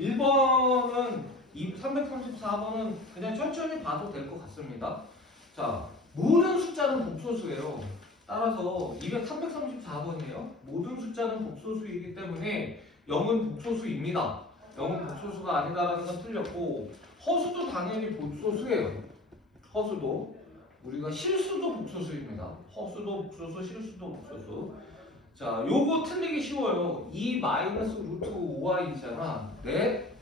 1번은 334번은 그냥 천천히 봐도 될 것 같습니다. 자, 모든 숫자는 복소수예요. 따라서 이게 334번이에요. 모든 숫자는 복소수이기 때문에 0은 복소수입니다. 0은 복소수가 아니다라는 건 틀렸고, 허수도 당연히 복소수예요. 허수도. 우리가 실수도 복소수입니다. 허수도 복소수, 실수도 복소수. 자, 요거 틀리기 쉬워요. 2 마이너스 루트 5y잖아. 네?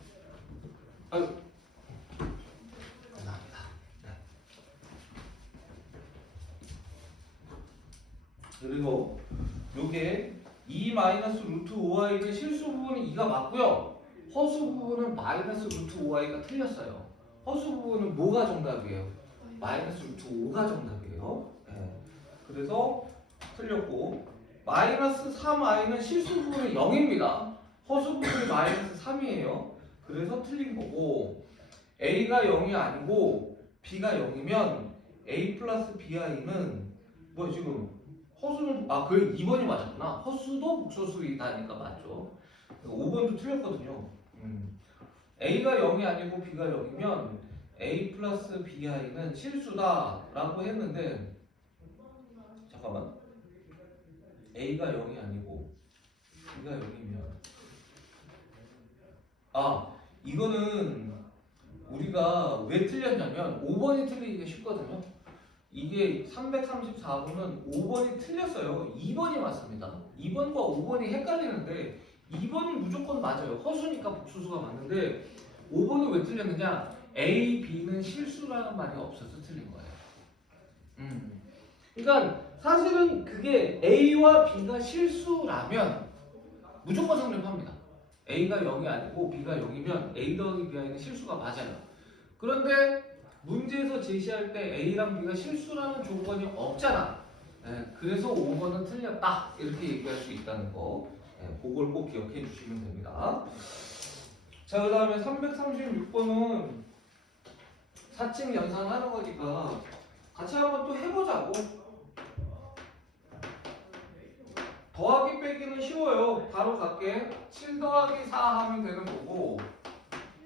아유, 감사합니다. 네. 그리고 요게 2 마이너스 루트 5y의 실수 부분이 2가 맞고요. 허수 부분은 마이너스 루트 5y가 틀렸어요. 허수 부분은 뭐가 정답이에요? 마이너스 루트 5가 정답이에요. 네. 그래서 틀렸고, 마이너스 3i는 실수 부분이 0입니다. 허수 부분이 마이너스 3이에요. 그래서 틀린 거고, a가 0이 아니고 b가 0이면 a 플러스 bi는 뭐 지금 허수는 그래 2번이 맞았구나. 허수도 복소수이다니까 맞죠. 5번도 틀렸거든요. a가 0이 아니고 b가 0이면 a 플러스 bi는 실수다라고 했는데, 잠깐만, a가 0이 아니고 b가 0이면 이거는 우리가 왜 틀렸냐면 5번이 틀리기가 쉽거든요. 이게 334번은 5번이 틀렸어요. 2번이 맞습니다. 2번과 5번이 헷갈리는데 2번은 무조건 맞아요. 허수니까 복수수가 맞는데 5번은 왜 틀렸느냐? A, B는 실수라는 말이 없어서 틀린 거예요. 그러니까 사실은 그게 A와 B가 실수라면 무조건 성립합니다. A가 0이 아니고 B가 0이면 A 더하기 B는 실수가 맞아요. 그런데 문제에서 제시할 때 A랑 B가 실수라는 조건이 없잖아. 그래서 5번은 틀렸다 이렇게 얘기할 수 있다는 거, 그걸 꼭 기억해 주시면 됩니다. 자, 그 다음에 336번은 사칙 연산하는 거니까 같이 한번 또 해보자고. 더하기 빼기는 쉬워요. 바로 갈게. 7 더하기 4 하면 되는 거고,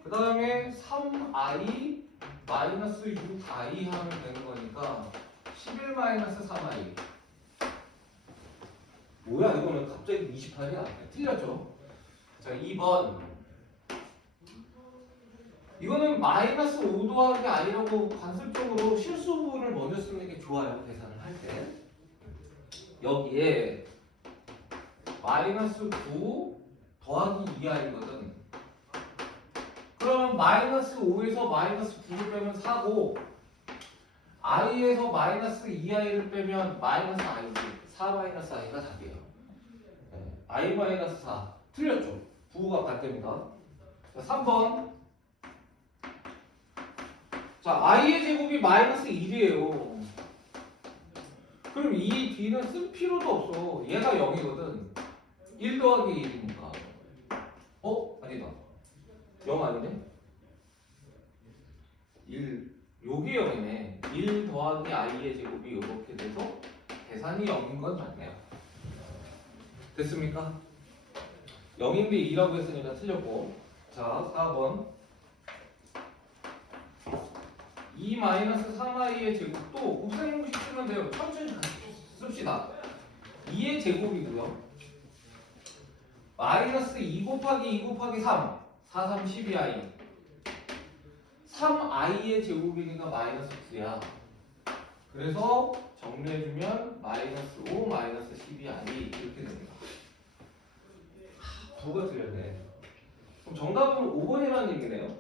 그 다음에 3i 마이너스 6i 하면 되는 거니까 11 마이너스 3i. 뭐야 이거는 갑자기 28이야? 틀렸죠? 자, 2번. 이거는 마이너스 5 더하기 i라고 관습적으로 실수 부분을 먼저 쓰는 게 좋아요. 계산을 할 때. 여기에 마이너스 9 더하기 2i거든. 그러면 마이너스 5에서 마이너스 9를 빼면 4고, i에서 마이너스 2i를 빼면 마이너스 i지. 4 마이너스 i가 답이에요. i 마이너스 4 틀렸죠? 부호가 같답니다. 3번. 자, i의 제곱이 마이너스 1이에요. 그럼 이 d는 쓸 필요도 없어. 얘가 0이거든. 1 더하기 1이니까. 아니다. 0 아니네? 1, 요게 0이네. 1 더하기 i의 제곱이 이렇게 돼서 계산이 0인 건 맞네요. 됐습니까? 0인데 2라고 했으니까 틀렸고. 자, 4번. 2 마이너스 3i의 제곱도 곱셈 공식 쓰면 돼요. 천천히 같이 씁시다. 2의 제곱이고요. 마이너스 2 곱하기 2 곱하기 3. 4, 3, 12i. 3i의 제곱이니까 마이너스 9야. 그래서 정리해주면 마이너스 5 마이너스 12i 이렇게 됩니다. 부호가 틀렸네. 그럼 정답은 5번이라는 얘기네요.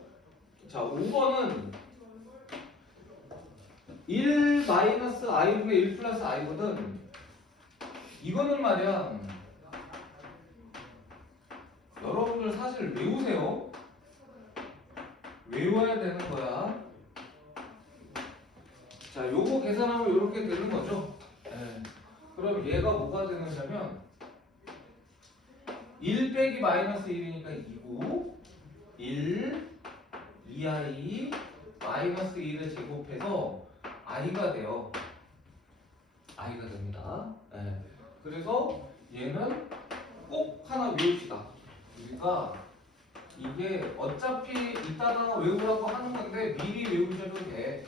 자, 5번은 1 마이너스 i분의 1 플러스 i거든. 이거는 말이야, 여러분들 사실 외우세요. 외워야 되는 거야. 자, 요거 계산하면 이렇게 되는 거죠. 그럼 얘가 뭐가 되느냐면 1 빼기 마이너스 1이니까 2고 1, 2i 마이너스 1을 제곱해서 i가 돼요. i가 됩니다. 그래서 얘는 꼭 하나 외웁시다. 우리가 이게 어차피 이따가 외우라고 하는 건데 미리 외우셔도 돼.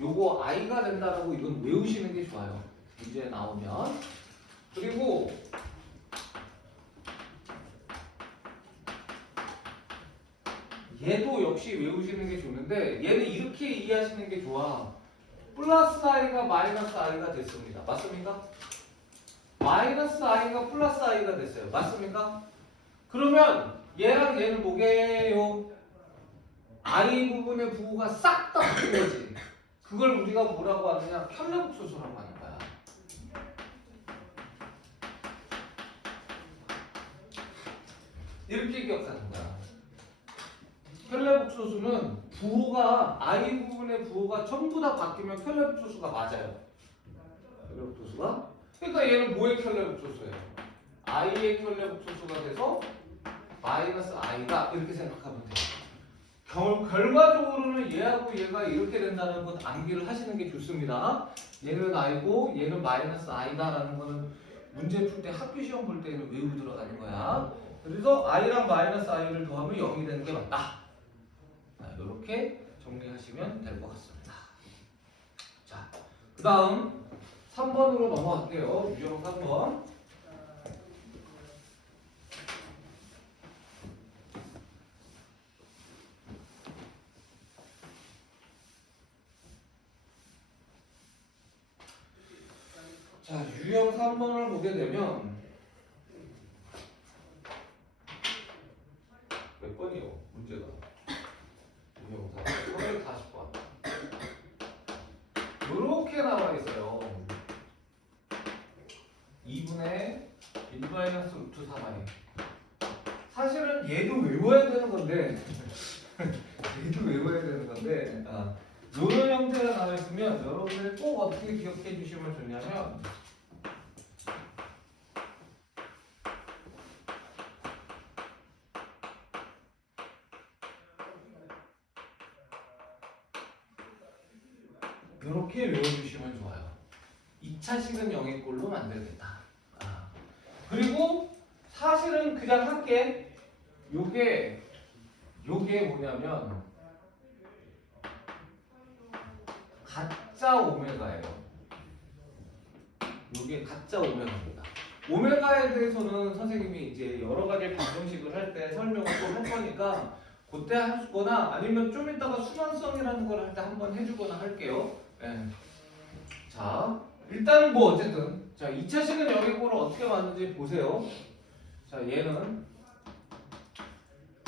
요거 i가 된다라고 이건 외우시는 게 좋아요. 문제 나오면. 그리고 얘도 역시 외우시는 게 좋은데 얘는 이렇게 이해하시는 게 좋아. 플러스 i가 마이너스 i가 됐습니다. 맞습니까? 마이너스 i가 플러스 i가 됐어요. 맞습니까? 그러면 얘랑 얘는 뭐게요? i 부분의 부호가 싹 다 바뀐 거지. 그걸 우리가 뭐라고 하느냐? 켤레복소수라고 하는 거야. 이렇게 기억하는 거야. 켤레복소수는 부호가 i 부분의 부호가 전부 다 바뀌면 켤레복소수가 맞아요. 켤레복소수가? 그러니까 얘는 뭐의 켤레복소수예요? i의 켤레복소수가 돼서 마이너스 i다 이렇게 생각하면 돼요. 결과적으로는 얘하고 얘가 이렇게 된다는 것 암기를 하시는 게 좋습니다. 얘는 i고 얘는 마이너스 i다라는 거는 문제 풀 때 학교 시험 볼 때는 외우고 들어가는 거야. 그래서 i랑 마이너스 i를 더하면 0이 되는 게 맞다. 이렇게 정리하시면 될 것 같습니다. 자, 그 다음 3번으로 넘어갈게요. 유형 3번. 자, 유형 3번을 보게 되면 몇 번이요? 문제가 유형 3번 340번 이렇게 나와 있어요. 2분의 1-루트 3i. 사실은 얘도 외워야 되는 건데 얘도 외워야 되는 건데 이런 형태가 나와 있으면 여러분들이 꼭 어떻게 기억해 주시면 좋냐면 이렇게 외워주시면 좋아요. 2차식은 0의 꼴로 만들겠다. 그리고 사실은 그냥 할게. 요게 뭐냐면 가짜 오메가예요. 요게 가짜 오메가입니다. 오메가에 대해서는 선생님이 이제 여러 가지 방정식을 할 때 설명을 또 할 거니까 그때 하거나 아니면 좀 이따가 순환성이라는 걸 할 때 한번 해주거나 할게요. 네. 자, 일단은 뭐 어쨌든 자 2차식은 영역으로 어떻게 만드는지 보세요. 자, 얘는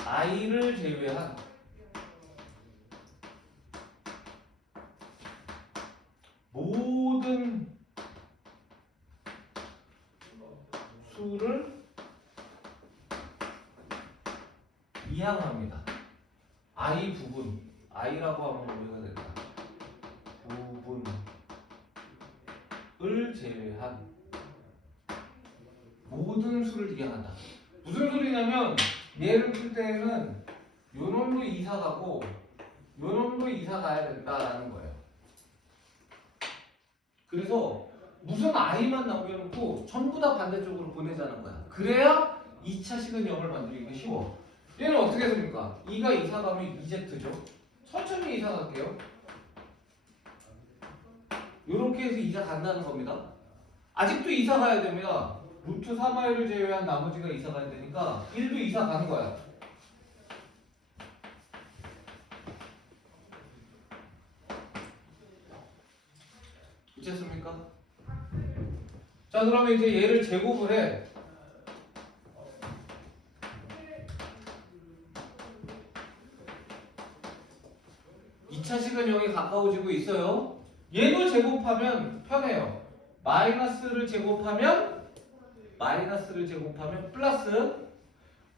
i를 제외한 모든 수를 이항합니다. i 부분, i라고 하면 우리가 된다. 부분을 제외한 모든 수를 이항한다. 무슨 소리냐면 얘를 풀 때는 요 놈도 이사 가고 요 놈도 이사 가야 된다라는 거예요. 그래서 무슨 i만 남겨놓고 전부 다 반대쪽으로 보내자는 거야. 그래야 2차식은 0을 만들기가 쉬워. 얘는 어떻게 됩니까? 2가 이사 가면 2z죠. 천천히 이사 갈게요. 이렇게 해서 이사 간다는 겁니다. 아직도 이사 가야 됩니다. 루트 3i를 제외한 나머지가 이사 가야 되니까 1도 이사 가는 거야. 됐습니까? 자, 그러면 이제 얘를 제곱을 해. 이 차식은 0에 가까워지고 있어요. 얘도 제곱하면 편해요. 마이너스를 제곱하면 플러스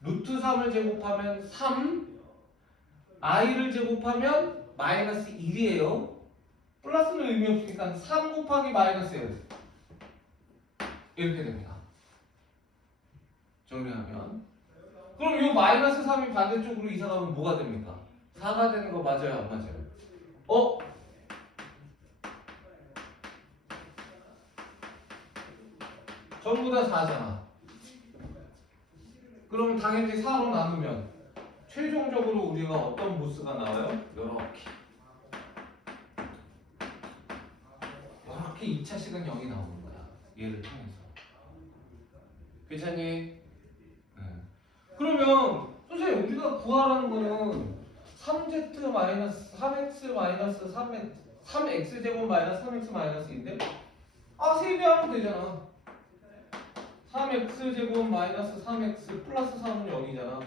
루트 3을 제곱하면 3 i를 제곱하면 마이너스 1이에요. 플러스는 의미 없으니까 3 곱하기 마이너스예요. 이렇게 됩니다. 정리하면 그럼 이 마이너스 3이 반대쪽으로 이사가면 뭐가 됩니까? 4가 되는 거 맞아요? 안 맞아요? 전부 다 4잖아. 그럼 당연히 4로 나누면 최종적으로 우리가 어떤 보스가 나와요? 이렇게 2차식은 0이 나오는 거야. 얘를 통해서. 괜찮니? 네. 그러면 선생님 우리가 구하라는 거는 3x 제곱 마이너스 3x 마이너스인데 세배하면 되잖아. 3x 제곱 마이너스 3x 플러스 3은 0이잖아.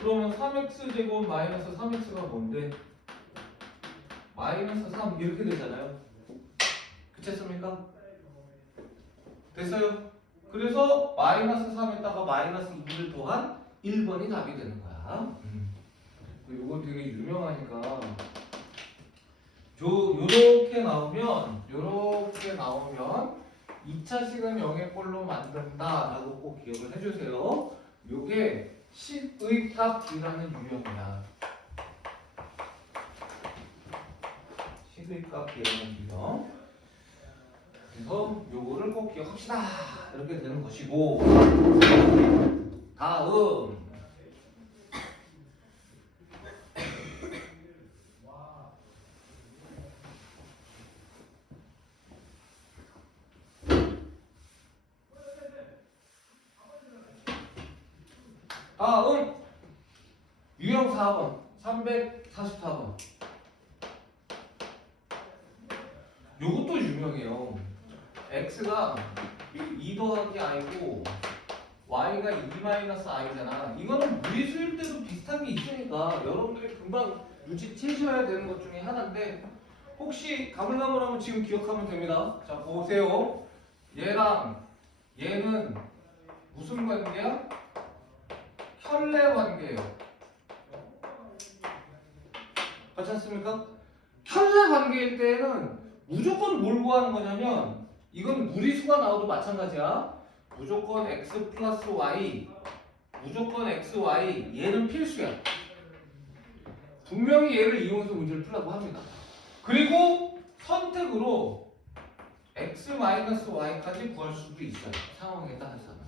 그러면 3x 제곱 마이너스 3x가 뭔데? 마이너스 3 이렇게 되잖아요. 그쳤습니까? 됐어요? 그래서 마이너스 3에다가 마이너스 2를 더한 1번이 답이 되는 거야. 이거 되게 유명하니까 요렇게 나오면 2차식은 0의 꼴로 만든다 라고 꼭 기억을 해주세요. 요게 식의 값이라는 유형이야. 식의 값이라는 유형. 그래서 요거를 꼭 기억합시다. 이렇게 되는 것이고, 다음 유형 4번 344번 요것도 유명해요. x가 2 더하기 i고 y가 2-i잖아. 이거는 무리수일 때도 비슷한 게 있으니까 여러분들이 금방 눈치채셔야 되는 것 중에 하나인데 혹시 가물가물하면 지금 기억하면 됩니다. 자 보세요. 얘랑 얘는 무슨 관계야? 혈내 관계예요. 그렇지 않습니까? 혈내 관계일 때는 무조건 뭘 구하는 거냐면 이건 무리수가 나와도 마찬가지야. 무조건 x 플러스 y, 무조건 x, y. 얘는 필수야. 분명히 얘를 이용해서 문제를 풀라고 합니다. 그리고 선택으로 x 마이너스 y까지 구할 수도 있어요. 상황에 따라서는.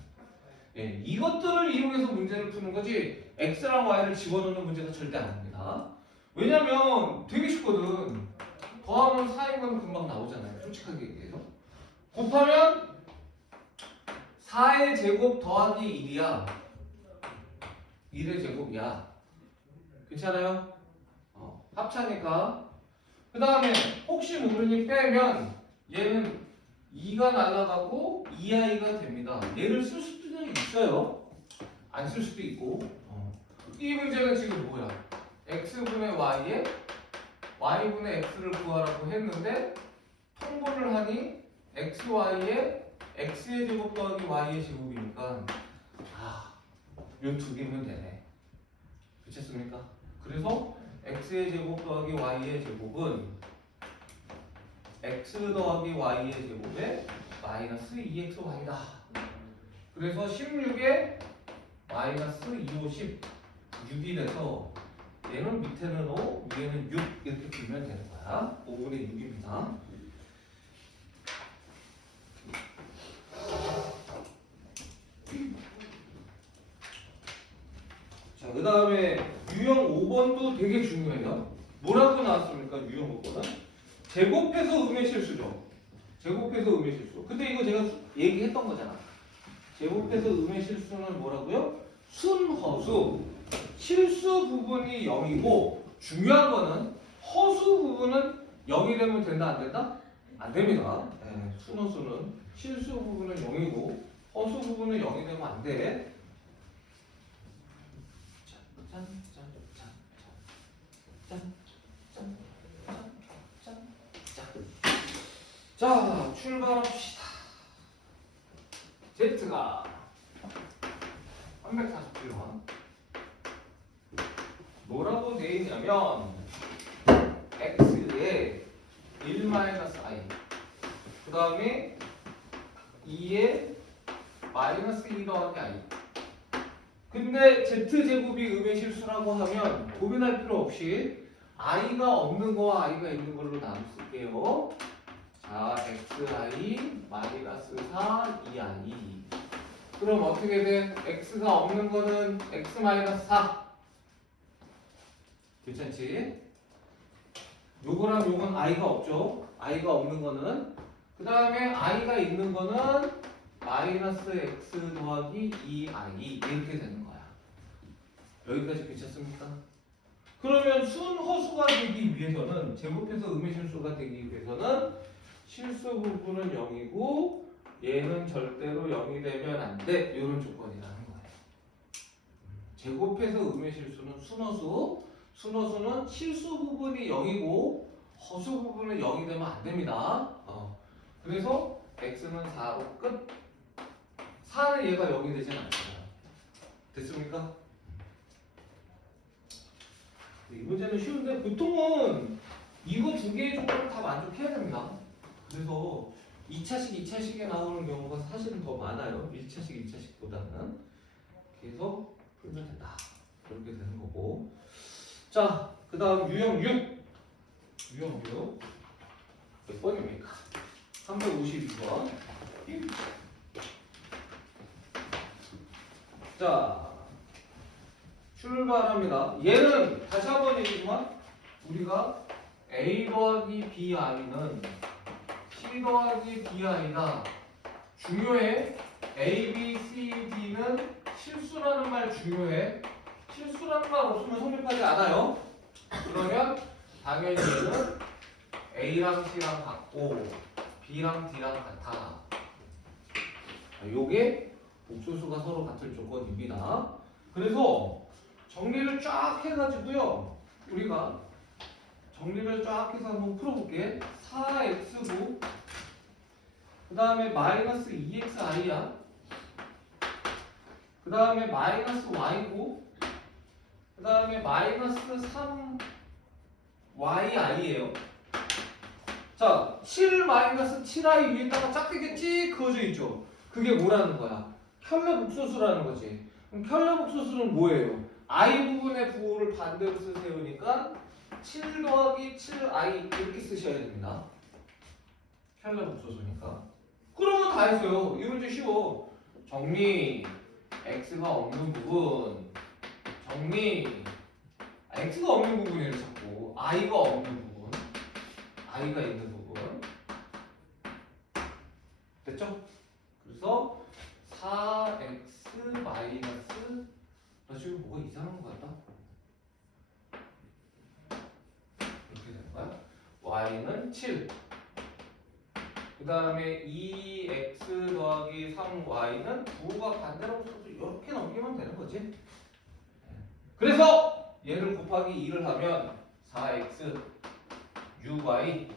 예, 이것들을 이용해서 문제를 푸는 거지 x랑 y를 집어넣는 문제가 절대 아닙니다. 왜냐면 되게 쉽거든. 더하면 4이면 금방 나오잖아요. 솔직하게 얘기해서. 곱하면 4의 제곱 더하기 1이야. 1의 제곱이야. 괜찮아요? 합차니까. 그 다음에 혹시 모르니 빼면 얘는 2가 날아가고 2i가 됩니다. 얘를 쓸 수도 있어요. 안 쓸 수도 있고. 이 문제는 지금 뭐야? x분의 y에 y분의 x를 구하라고 했는데 통분을 하니 xy에 x의 제곱 더하기 y의 제곱이니까 요 두 개면 되네. 그렇습니까? 그래서 x의 제곱 더하기 y의 제곱은 x 더하기 y의 제곱에 마이너스 2xy다. 그래서 16에 마이너스 250 6이 돼서 얘는 밑에는 5, 위에는 6 이렇게 풀면 되는 거야. 5분의 6입니다. 자, 그 다음에 유형 5번도 되게 중요해요. 뭐라고 나왔습니까? 유형 5번은? 제곱해서 음의 실수죠. 제곱해서 음의 실수. 근데 이거 제가 얘기했던 거잖아. 제곱해서 음의 실수는 뭐라고요? 순허수. 실수 부분이 0이고 중요한 거는 허수 부분은 0이 되면 된다 안 된다? 안 됩니다. 네, 순허수는 실수 부분은 0이고 허수 부분은 0이 되면 안 돼. 자, 출발합시다. Z가 347번 뭐라고 되어 있냐면 x에 1-i 그 다음에 2에 마이너스 2 더하기 i. 근데 z제곱이 음의 실수라고 하면 고민할 필요 없이 i가 없는 거와 i가 있는 걸로 나눌 수 있게요. 자, xi 마이너스 4 2i. 그럼 어떻게 돼? x가 없는 거는 x 마이너스 4 괜찮지? 요거랑 요건 i가 없죠. i가 없는 거는 그 다음에 i가 있는 거는 마이너스 x 더하기 2i 이렇게 되는 거야. 여기까지 괜찮습니까? 그러면 순허수가 되기 위해서는 제곱해서 음의 실수가 되기 위해서는 실수 부분은 0이고 얘는 절대로 0이 되면 안 돼. 이런 조건이라는 거예요. 제곱해서 음의 실수는 순허수. 순허수는 실수 부분이 0이고 허수 부분은 0이 되면 안 됩니다. 그래서 x는 4로 끝. 4는 얘가 0이 되진 않잖아요. 됐습니까? 이 문제는 쉬운데 보통은 이거 두 개의 조건을 다 만족해야 됩니다. 그래서 2차식, 2차식에 나오는 경우가 사실은 더 많아요. 1차식, 2차식보다는. 그래서 풀면 된다. 그렇게 되는 거고. 자, 그 다음 유형 6. 유형 6. 몇 번입니까? 352번. 자, 출발합니다. 얘는 다시 한번 얘기지만 우리가 a 더하기 bi는 c 더하기 bi가 중요해. a, b, c, d는 실수라는 말 중요해. 실수라는 말 없으면 성립하지 않아요. 그러면 당연히 얘는 a랑 c랑 같고 b랑 d랑 같아. 요게 복소수가 서로 같을 조건입니다. 그래서 정리를 쫙 해가지고요. 우리가 정리를 쫙 해서 한번 풀어볼게. 4x고 그 다음에 마이너스 2xi야. 그 다음에 마이너스 y고 그 다음에 마이너스 3yi예요. 자, 7 마이너스 7i 위에다가 짝대기 그어져 있죠. 그게 뭐라는 거야? 켤레 복소수라는 거지. 그럼 켤레 복소수는 뭐예요? i 부분의 부호를 반대로 쓰세요니까 7 더하기 7i 이렇게 쓰셔야 됩니다. 켤레 복소수니까. 그러면 다 했어요. 이 문제 쉬워. 정리 x가 없는 부분 정리 x가 없는 부분이에요. 자꾸 i가 없는 부분 i가 있는 부분 됐죠? 그래서 4x 마이너스 나 지금 뭐가 이상한 거 같다? 이렇게 되는 거야. y는 7 그 다음에 2x 더하기 3y는 부호가 반대라고 써서 이렇게 넘기면 되는 거지. 그래서 얘를 곱하기 2를 하면 4x 6y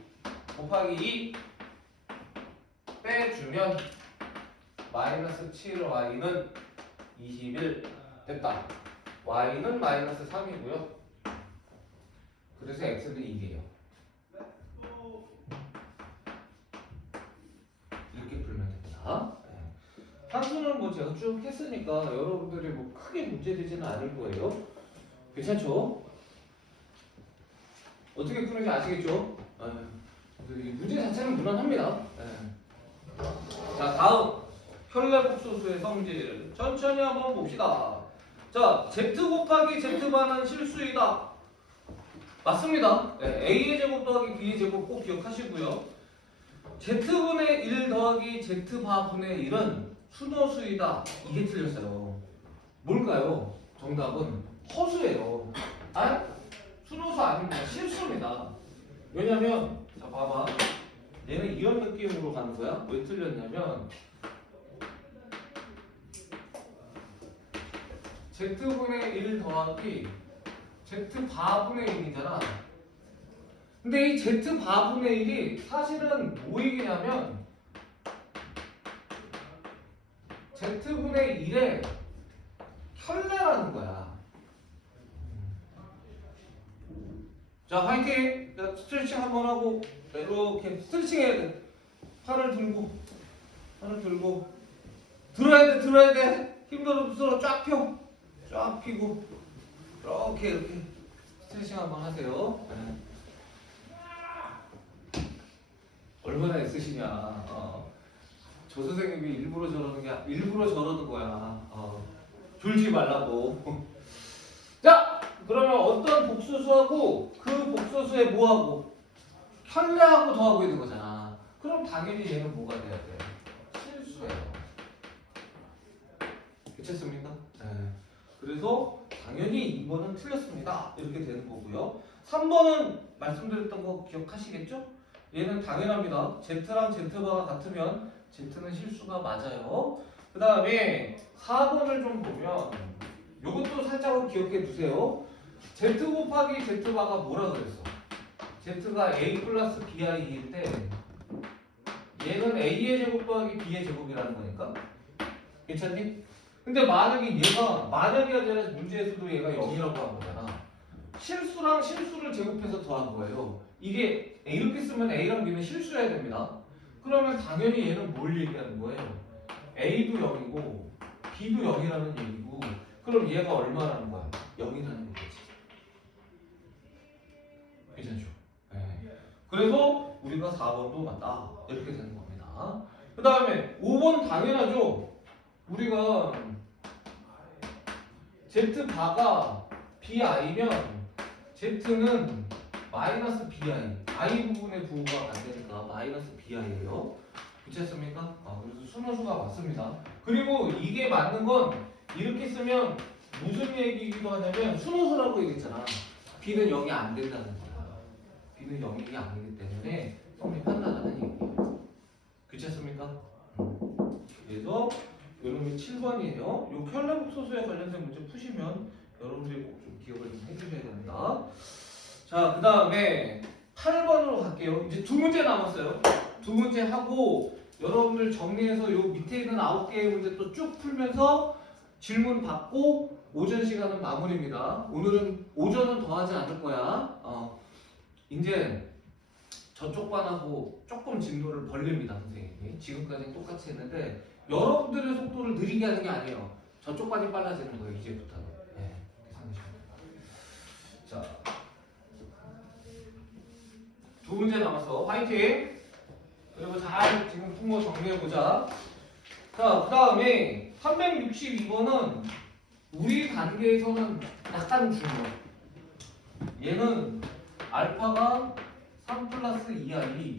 곱하기 2 빼주면 마이너스 7y는 21 됐다. y는 마이너스 3이고요. 그래서 x는 2예요. 이렇게 풀면 됩니다. 산수는 뭐 제가 쭉 했으니까 여러분들이 뭐 크게 문제되지는 않을 거예요. 괜찮죠? 어떻게 푸는지 아시겠죠? 문제 자체는 무난합니다. 자, 다음 켤레복소수의 성질 천천히 한번 봅시다. 자, z 곱하기 z반은 실수이다. 맞습니다. a의 제곱 더하기 b의 제곱 꼭 기억하시고요. z분의 1 더하기 z바분의 1은 순허수이다. 이게 틀렸어요. 뭘까요? 정답은 허수예요. 순허수 아닙니다. 실수입니다. 왜냐면 자 봐봐. 얘는 이런 느낌으로 가는 거야. 왜 틀렸냐면 z분의 1 더하기 z바분의 1이잖아. 근데 이 z바분의 1이 사실은 뭐 얘기냐면 z분의 1의 켤레라는 거야. 자, 화이팅! 스트레칭 한번 하고 이렇게 스트레칭 해야 돼. 팔을 들고 들어야 돼. 힘들어 쫙 펴. 쫙 펴고 이렇게 스트레칭 한번 하세요. 얼마나 애쓰시냐. 저 선생님이 일부러 저러는 거야. 졸지 말라고. 자, 그러면 어떤 복소수하고 그 복소수에 뭐하고 켤레하고 더하고 있는 거잖아. 그럼 당연히 얘는 뭐가 돼야 돼? 실수예요. 괜찮습니까? 네. 그래서 당연히 2번은 틀렸습니다. 이렇게 되는 거고요. 3번은 말씀드렸던 거 기억하시겠죠? 얘는 당연합니다. Z랑 Z바가 같으면 Z는 실수가 맞아요. 그 다음에 4번을 좀 보면 이것도 살짝 기억해 두세요. Z 곱하기 Z바가 뭐라 그랬어? Z가 A 플러스 BI일 때 얘는 A의 제곱 더하기 B의 제곱이라는 거니까 괜찮니? 근데 만약에 얘가 만약이 아니라 문제에서도 얘가 0이라고 한 거잖아. 실수랑 실수를 제곱해서 더한 거예요. 이게 이렇게 쓰면 A랑 B는 실수해야 됩니다. 그러면 당연히 얘는 뭘 얘기하는 거예요? A도 0이고 B도 0이라는 얘기고 그럼 얘가 얼마라는 거야? 0이라는 얘기지. 괜찮죠? 네. 그래서 우리가 4번도 맞다 이렇게 되는 겁니다. 그 다음에 5번 당연하죠. 우리가 Z바가 BI면 Z는 마이너스 BI I 부분의 부호가 안 되니까 마이너스 BI예요. 괜찮습니까? 그래서 순호수가 맞습니다. 그리고 이게 맞는 건 이렇게 쓰면 무슨 얘기이기도 하냐면 순호수라고 얘기했잖아. B는 0이 안 된다는 거야. B는 0이 아니기 때문에 성립한다는 얘기예요. 괜찮습니까? 그래서 여러분이 7번이에요. 요 켤레 복소수에 관련된 문제 푸시면 여러분들이 꼭 좀 기억을 좀 해주셔야 됩니다. 자, 그 다음에 8번으로 갈게요. 이제 두 문제 남았어요. 두 문제 하고 여러분들 정리해서 요 밑에 있는 9개의 문제 또 쭉 풀면서 질문 받고 오전 시간은 마무리입니다. 오늘은 오전은 더 하지 않을 거야. 이제 저쪽 반하고 조금 진도를 벌립니다, 선생님이. 지금까지는 똑같이 했는데 여러분들의 속도를 느리게 하는 게 아니에요. 저쪽 반이 빨라지는 거예요, 이제부터는. 네, 자, 두 문제 남았어. 화이팅! 그리고 잘 지금 푼 거 정리해보자. 자, 그 다음에 362번은 우리 단계에서는 약간 중요해. 얘는 알파가 3 플러스 2i,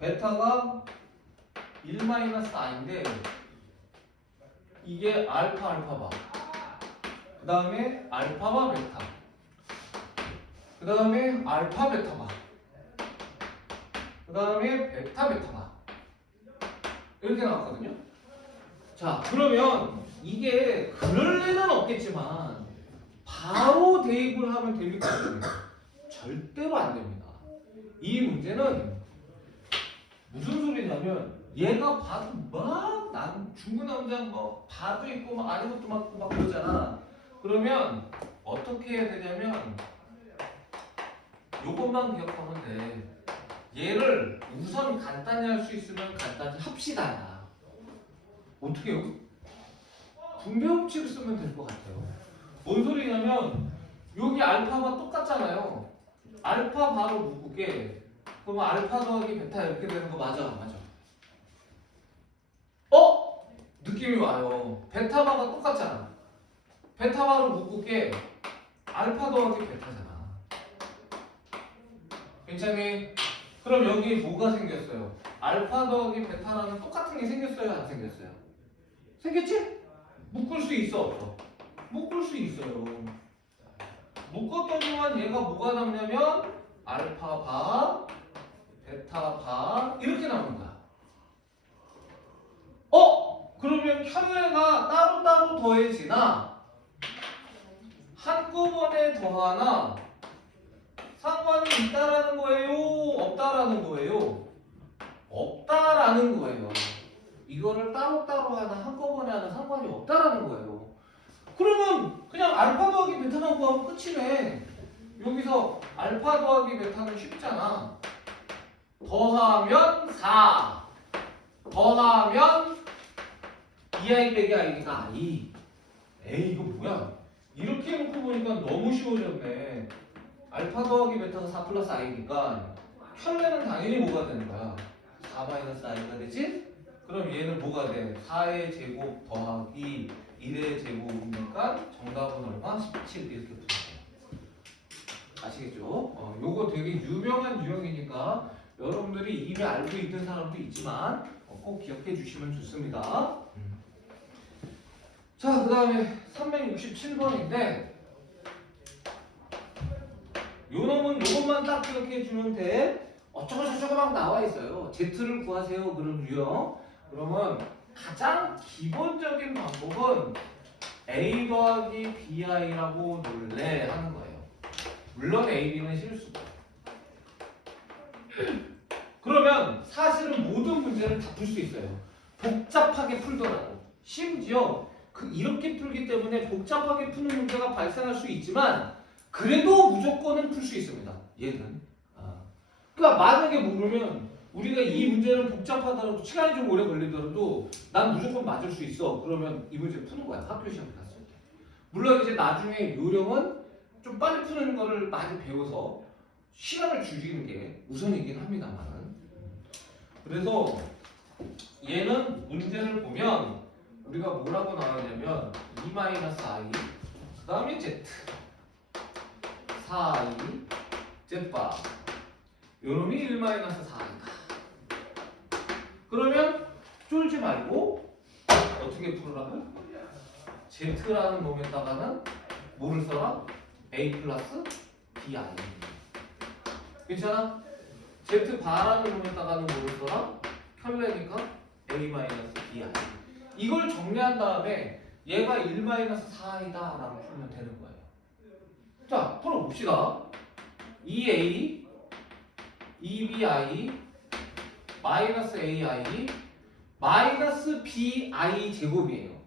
베타가 1 마이너스 i인데 이게 알파바. 그 다음에 알파바 베타. 그 다음에 알파 베타바. 그 다음에 베타 베타바. 이렇게 나왔거든요. 자, 그러면 이게 그럴 리는 없겠지만 바로 대입을 하면 됩니까? 절대로 안 됩니다. 이 문제는 무슨 소리냐면 얘가 봐도 막 난 중구난방 뭐 봐도 있고 막 아닌 것도 맞고 막 그러잖아. 그러면 어떻게 해야 되냐면 요것만 기억하면 돼. 얘를 우선 간단히 할 수 있으면 간단히 합시다. 어떻게 해요? 분배 법칙을 쓰면 될 것 같아요. 뭔 소리냐면 여기 알파가 똑같잖아요. 알파 바로 묶을게. 그러면 알파 더하기 베타 이렇게 되는 거 맞아? 안 맞아? 느낌이 와요. 베타바가 똑같잖아. 베타바로 묶을게. 알파 더하기 베타잖아. 괜찮니? 그럼 여기 뭐가 생겼어요? 알파 더하기 베타라는 똑같은 게 생겼어요? 안 생겼어요? 생겼지? 묶을 수 있어 없어? 묶을 수 있어요. 묶었더니만 얘가 뭐가 남냐면 알파 바, 베타 바 이렇게 나오는 거야. 그러면 켤레가 따로따로 더해지나 한꺼번에 더하나 상관이 있다라는 거예요? 없다라는 거예요? 없다라는 거예요. 이거를 따로따로 하나 한꺼번에 하나 상관이 없다라는 거예요. 그러면 그냥 알파 더하기 베타만 구하면 끝이네. 여기서 알파 더하기 베타는 쉽잖아. 더하면 4 더하면 2i 빼기 i니까 i. 에이 이거 뭐야? 이렇게 해놓고 보니까 너무 쉬워졌네. 알파 더하기 베타가 4 플러스 i니까 켤레는 당연히 뭐가 되는 거야? 4 마이너스 i가 되지? 그럼 얘는 뭐가 돼? 4의 제곱 더하기 1의 제곱이니까 정답은 얼마? 17 이렇게 붙는 거야. 아시겠죠? 요거 되게 유명한 유형이니까 여러분들이 이미 알고 있는 사람도 있지만 꼭 기억해 주시면 좋습니다. 자, 그 다음에 367번인데 요 놈은 요것만 딱 기억해 주면 돼. 어쩌고저쩌고 막 나와 있어요. Z를 구하세요. 그런 유형. 그러면 가장 기본적인 방법은 A 더하기 BI라고 놀래 하는 거예요. 물론 A, B는 실수고. 그러면 사실은 모든 문제를 다 풀 수 있어요. 복잡하게 풀더라도. 심지어 이렇게 풀기 때문에 복잡하게 푸는 문제가 발생할 수 있지만 그래도 무조건은 풀 수 있습니다. 얘는. 그러니까 만약에 모르면 우리가 이 문제는 복잡하더라도 시간이 좀 오래 걸리더라도 난 무조건 맞을 수 있어. 그러면 이 문제 푸는 거야. 학교 시험에 갔을 때. 물론 이제 나중에 요령은 좀 빨리 푸는 거를 많이 배워서 시간을 줄이는 게 우선이긴 합니다만. 그래서 얘는 문제를 보면 우리가 뭐라고 나왔냐면 2-i 그 다음에 z 4i z바 요놈이 1-4i다. 그러면 쫄지 말고 어떻게 풀으라고? z라는 놈에다가는 뭐를 써라? a 플러스 bi. 괜찮아? z바라는 놈에다가는 뭐를 써라? 켤레니까 a 마이너스 bi. 이걸 정리한 다음에 얘가 1-4i다 라고 풀면 되는 거예요. 자, 풀어봅시다. 2a 2bi 마이너스 ai 마이너스 bi 제곱이에요.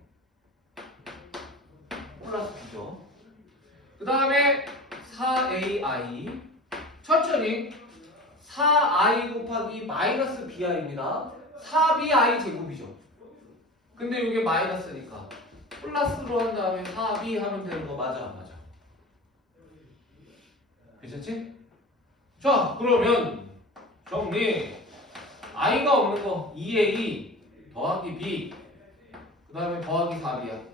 플러스 b죠. 그 다음에 4ai 천천히 4i 곱하기 마이너스 bi입니다. 4bi 제곱이죠. 근데 이게 마이너스니까 플러스로 한 다음에 4b 하면 되는 거 맞아 안 맞아? 괜찮지? 자, 그러면 정리. i가 없는 거 2a 더하기 b 그 다음에 더하기 4b야.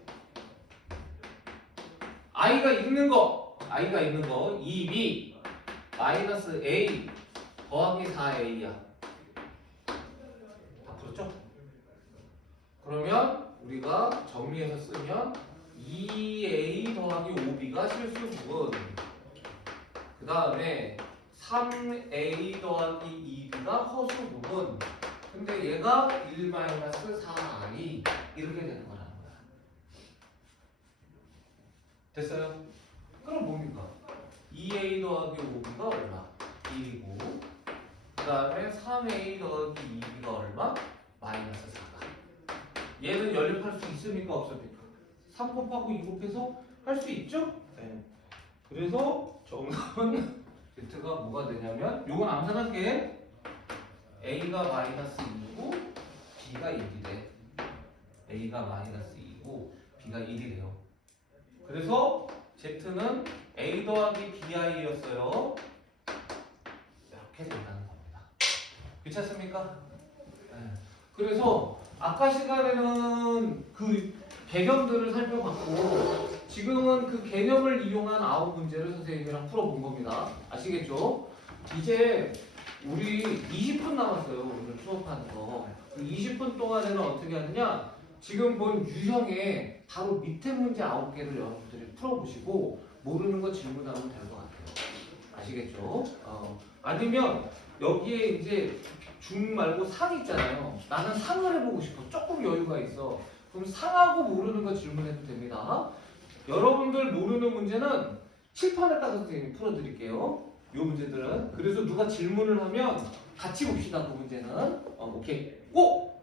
i가 있는 거 2b 마이너스 a 더하기 4a야. 다 풀었죠? 그러면 우리가 정리해서 쓰면 2a 더하기 5b가 실수부분, 그 다음에 3a 더하기 2b가 허수부분. 근데 얘가 1-4i 이렇게 되는 거라는 거야. 됐어요? 그럼 뭡니까? 2a 더하기 5b가 얼마? 1이고 그 다음에 3a 더하기 2b가 얼마? 마이너스 4가. 얘는 연립할 수 있습니까? 없습니까? 3 곱하고 2 곱해서 할 수 있죠? 네. 그래서 정답은 Z가 뭐가 되냐면 요건 암산할게. A가 마이너스 2고 B가 1이 돼. A가 마이너스 2고 B가 1이 돼요. 그래서 Z는 A 더하기 BI였어요. 이렇게 된다는 겁니다. 괜찮습니까? 네. 그래서 아까 시간에는 그 개념들을 살펴봤고 지금은 그 개념을 이용한 아홉 문제를 선생님이랑 풀어본 겁니다. 아시겠죠? 이제 우리 20분 남았어요. 오늘 수업하는 거. 그 20분 동안에는 어떻게 하느냐? 지금 본 유형의 바로 밑에 문제 9개를 여러분들이 풀어보시고 모르는 거 질문하면 될 것 같아요. 아시겠죠? 아니면 여기에 이제 중 말고 상 있잖아요. 나는 상을 해보고 싶어. 조금 여유가 있어. 그럼 상하고 모르는 거 질문해도 됩니다. 여러분들 모르는 문제는 칠판에 따서 선생님이 풀어드릴게요. 요 문제들은. 그래서 누가 질문을 하면 같이 봅시다. 그 문제는. 오케이. 꼭